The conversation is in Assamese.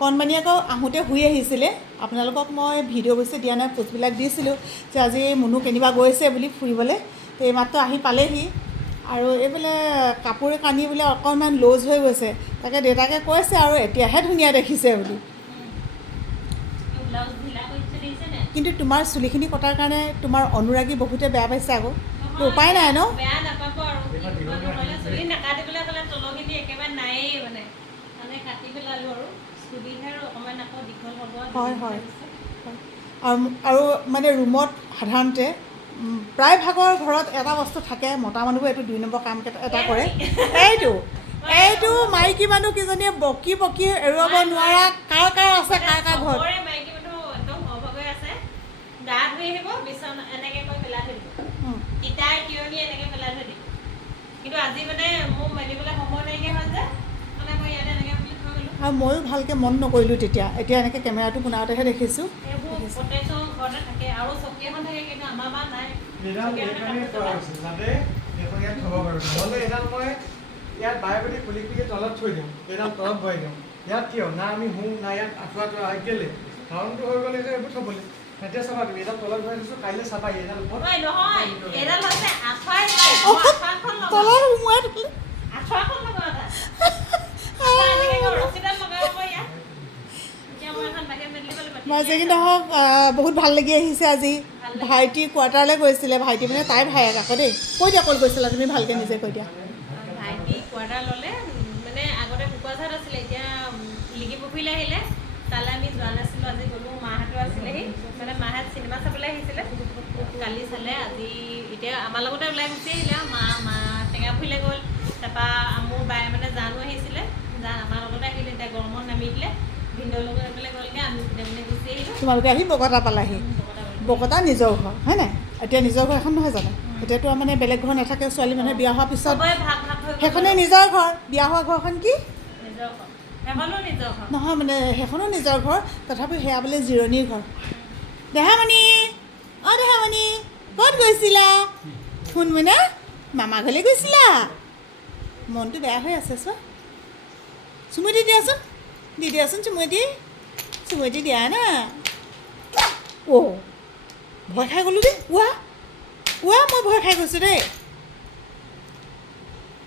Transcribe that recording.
কণমানি আকৌ আহোঁতে শুই আহিছিলে আপোনালোকক মই ভিডিঅ' অৱশ্যে দিয়া নাই পোষ্টবিলাক দিছিলোঁ যে আজি মুনু কেনিবা গৈছে বুলি ফুৰিবলৈ তো এইমাত্ৰ আহি পালেহি আৰু এইবোলে কাপোৰ কানি বোলে অকণমান লুজ হৈ গৈছে তাকে দেউতাকে কৈছে আৰু এতিয়াহে ধুনীয়া দেখিছে বুলি কিন্তু তোমাৰ চুলিখিনি কটাৰ কাৰণে তোমাৰ অনুৰাগী বহুতে বেয়া পাইছে আকৌ তো উপায় নাই ন বেয়া নাপাব আৰু চুলি নাকাটিবলৈ হ'লে তলখিনি একেবাৰে নায়েই মানে কাটি পেলালোঁ আৰু সুবিধাৰ অকণমান আকৌ দীঘল হ'ব হয় হয় আৰু মানে ৰুমত সাধাৰণতে প্ৰায় ভাগৰ ঘৰত এটা বস্তু থাকে মতা মানুহবোৰে এইটো 2 নম্বৰ কাম এটা কৰে এইটো মাইকী মানুহ কিজনীয়ে বকি বকি এৰুৱাব নোৱাৰা কাৰ আছে কাৰ ঘৰত মাইকী মানুহ একদম অভগৈ আছে গা ধুই আহিব বিচনা এনেকৈ কৈ পেলাই থৈ দিব তিতাই তিয়নি এনেকৈ পেলাই থৈ দিব কিন্তু আজি মানে মোৰ মেলিবলৈ সময় নাইকিয়া হ'ল যে মানে মই ইয়াতে এনেকৈ বুলি থৈ গ'লোঁ আৰু ময়ো ভালকৈ মন নকৰিলোঁ এতিয়া এনেকৈ কেমেৰাটো পোনাওতেহে দেখিছোঁ এইবোৰ প্ৰত্যেকজন ঘৰতে থাকে আৰু চকী এখন থাকে কিন্তু আমাৰ বা নাই ইয়াত বাৰে প্ৰতি খুলি খুলি তলত থৈ দিওঁ এইডাল তলত ভৰাই দিওঁ ইয়াত কিয় না আমি শুওঁ না ইয়াত আঁঠুৱা তোৱা কেলে কাৰণটো হৈ গ'লে যে এইবোৰ থ'বলৈ এতিয়া চাবা তুমি এইডাল তলত ভৰাই দিছোঁ কাইলৈ চাবা এইডাল ওপৰত নহয় এইডাল হৈছে আঁঠুৱাখন লগোৱা ৰছীডাল লগাব ইয়াত এতিয়া মই এখন বাহিৰত মেলিবলৈ মাজে কিন্তু হওক বহুত ভাল লাগি আহিছে আজি ভাইটি কোৱাৰ্টাৰলৈ গৈছিলে ভাইটি মানে তাই ভায়েক আকৌ দেই কৈ দিয়া ক'ত গৈছিলা তুমি ভালকৈ নিজে কৈ দিয়া ভাইটি কোৱাৰ্টাৰ ল'লে মানে আগতে কোকৰাঝাৰত আছিলে এতিয়া লিগি পুখুৰীলৈ আহিলে তালৈ আমি যোৱা নাছিলোঁ আজি গ'লোঁ মাহঁতো আছিলেহি মানে মাহঁত চিনেমা চাবলৈ আহিছিলে কালি চালে আজি এতিয়া আমাৰ লগতে ওলাই গুচি আহিলে মা টেঙাপুখুৰীলৈ গ'ল তাৰপৰা মোৰ বায়ে মানে জানো আহিছিলে আমাৰ লগতে আহিলে এতিয়া গৰমত নামি দিলে ভিনদেউৰ লগত এইফালে গ'লগৈ আমি মানে গুচি আহিলোঁ তোমালোকে আহি বকতা পালাহি বকতা নিজৰ ঘৰ হয় নাই এতিয়া নিজৰ ঘৰ এখন নহয় জানো এতিয়াতো মানে বেলেগ ঘৰ নাথাকে ছোৱালী মানুহে বিয়া হোৱাৰ পিছত সেইখনেই নিজৰ ঘৰ বিয়া হোৱা ঘৰখন কি নহয় মানে সেইখনো নিজৰ ঘৰ তথাপিও সেয়া বোলে জিৰণিৰ ঘৰ দেহামণি দেহামণি ক'ত গৈছিলা শুনমুনা মামা ঘৰলৈ গৈছিলা মনটো বেয়া হৈ আছে চুমুটি দিয়াচোন চুমুটি দিয়া না ভয় খাই গ'লোঁ দেই মই ভয় খাই গৈছোঁ দেই